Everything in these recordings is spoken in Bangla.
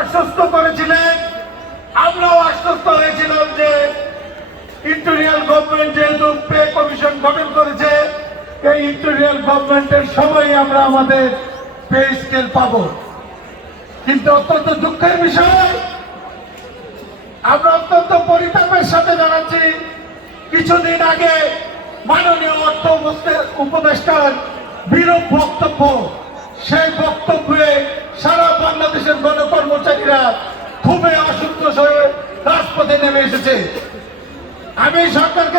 আশ্বস্ত করেছিলেন, আমরাও আশ্বস্ত হয়েছিলাম যে ইন্টেরিয়াল গভর্নমেন্ট যেহেতু পে কমিশন গঠন করেছে, এই ইন্টেরিয়াল গভর্নমেন্টের সময় আমরা আমাদের পে স্কেল পাবো। কিন্তু অত্যন্ত দুঃখের বিষয়, আমরা অত্যন্ত পরিতাপের সাথে জানাচ্ছি, কিছুদিন আগে মাননীয় অর্থ উপদেষ্টার বিরূপ বক্তব্য, সেই বক্তব্যে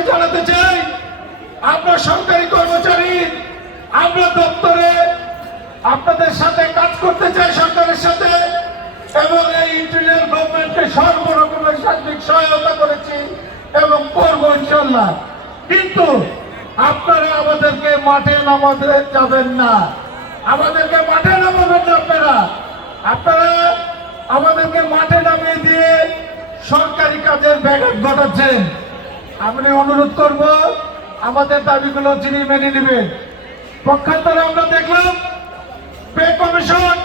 জানাতে চাই। আমরা সরকারি কর্মচারী, আমরা দপ্তরে আপনাদের সাথে কাজ করতে চাই সরকারের সাথে এবং এই ইন্টারিয়াল গভর্নমেন্টকে সর্বরকমের সার্বিক সহায়তা করেছি এবং করব ইনশাল্লাহ কিন্তু আপনারা আমাদেরকে মাঠে নামাতে যাবেন না। আমাদেরকে মাঠে নামাবেন না আপনারা। আপনারা আমাদেরকে মাঠে নামিয়ে দিয়ে সরকারি কাজের ব্যাঘাত ঘটাচ্ছেন। আমি অনুরোধ করব, আমাদের দাবিগুলো যিনি মেনে নেবেন। পক্ষান্তরে আমরা দেখলাম, পে কমিশন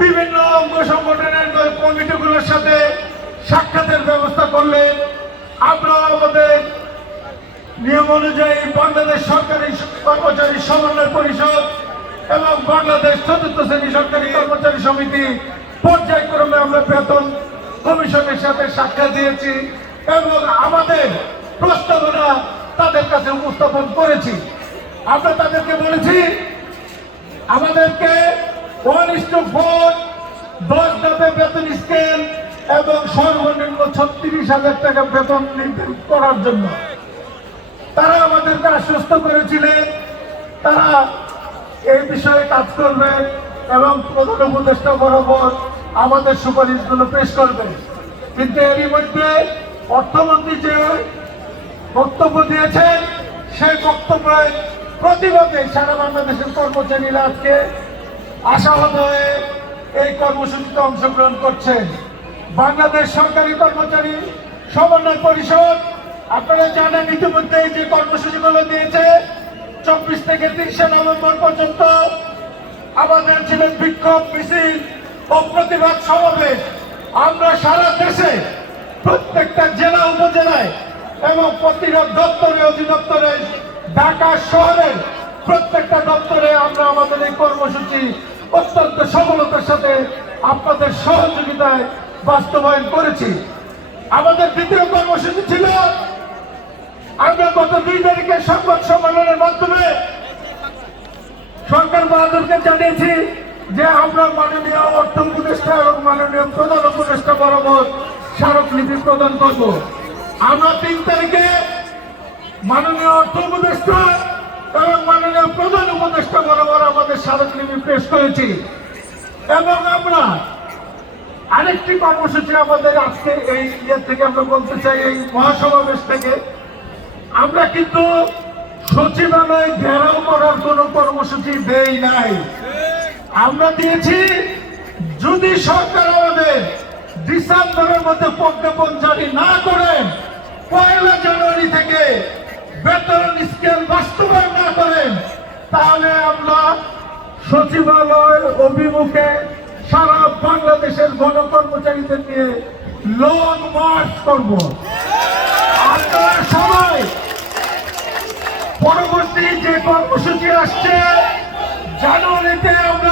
বিভিন্ন অঙ্গ সংগঠনের কমিটিগুলোর সাথে সাক্ষাতের ব্যবস্থা করলে আমরা আমাদের নিয়ম অনুযায়ী বাংলাদেশ সরকারি কর্মচারী সমন্বয় পরিষদ এবং বাংলাদেশ চতুর্থ শ্রেণি সরকারি কর্মচারী সমিতি পর্যায়ক্রমে আমরা বেতন কমিশনের সাথে সাক্ষাৎ দিয়েছি। এবং আমাদের প্রস্তাবনা তাদের কাছে উপস্থাপন করেছি। আমরা তাদেরকে বলেছি, আমাদেরকে ওয়ান ইস টু ফোর, দশ ধাপে বেতন স্কেল এবং সর্বনিম্ন ছত্রিশ হাজার টাকা বেতন নির্ধারণ করার জন্য। তারা আমাদেরকে আশ্বস্ত করেছিলেন, তারা এই বিষয়ে কাজ করবে এবং প্রধান উপদেষ্টা বরাবর আমাদের সুপারিশগুলো পেশ করবে। কিন্তু এরই মধ্যে অর্থমন্ত্রী যে বক্তব্য দিয়েছেন, সেই বক্তব্যের প্রতিবাদে সারা বাংলাদেশের কর্মচারীরা আজকে আশাহত হয়ে এই কর্মসূচিতে অংশগ্রহণ করছেন। বাংলাদেশ সরকারি কর্মচারী সমন্বয় পরিষদ, আপনারা জানেন ইতিমধ্যে যে কর্মসূচিগুলো দিয়েছে, চব্বিশ থেকে তিরিশে নভেম্বর পর্যন্ত আমাদের ছিলেন বিক্ষোভ মিছিল ও প্রতিবাদ সমাবেশ। আমরা সারা দেশে প্রত্যেকটা জেলা উপজেলায় এবং প্রতিরোধ দপ্তরে, অধিদপ্তরে, ঢাকা শহরের প্রত্যেকটা দপ্তরে আমরা আমাদের এই কর্মসূচি অত্যন্ত সফলতার সাথে আপনাদের সহযোগিতায় বাস্তবায়ন করেছি। আমাদের দ্বিতীয় কর্মসূচি ছিল আমরা গত দুই তারিখে সংবাদ সম্মেলনের মাধ্যমে সরকার বাহাদুরকে জানিয়েছি যে আমরা মাননীয় অর্থ উপদেষ্টা এবং মাননীয় প্রধান উপদেষ্টা বরাবর স্মারকলিপি প্রদান করব। আমরা তিন তারিখে মাননীয় অর্থ উপদেষ্টা এবং মাননীয় প্রধান উপদেষ্টা বরাবর আমাদের স্মারকলিপি পেশ করেছি। এবং আমরা আরেকটি কর্মসূচি আমাদের আজকে এই ইয়ে থেকে আমরা বলতে চাই, এই মহাসমাবেশ থেকে। আমরা কিন্তু সচিবালয় ঘেরাও করার কোন কর্মসূচি দেই নাই। আমরা দিয়েছি, যদি সরকার আমাদের ডিসেম্বরের মধ্যে প্রজ্ঞাপন জারি না করেন পয়লা জানুয়ারি থেকে বেতন স্কেল বাস্তবায়ন না করেন তাহলে আমরা সচিবালয়ের অভিমুখে সারা বাংলাদেশের গণকর্মচারীদের নিয়ে লং মার্চ করব। আপনারা সবাই পরবর্তী যে কর্মসূচি আসছে, জানুয়ারিতে আমরা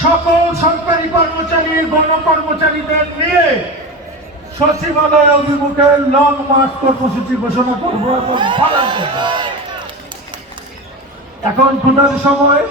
সকল সরকারি কর্মচারী, গণকর্মচারীদের নিয়ে সচিবালয় অভিমুখে লং মার্চ কর্মসূচি ঘোষণা করব এখন ক্ষুদার সময়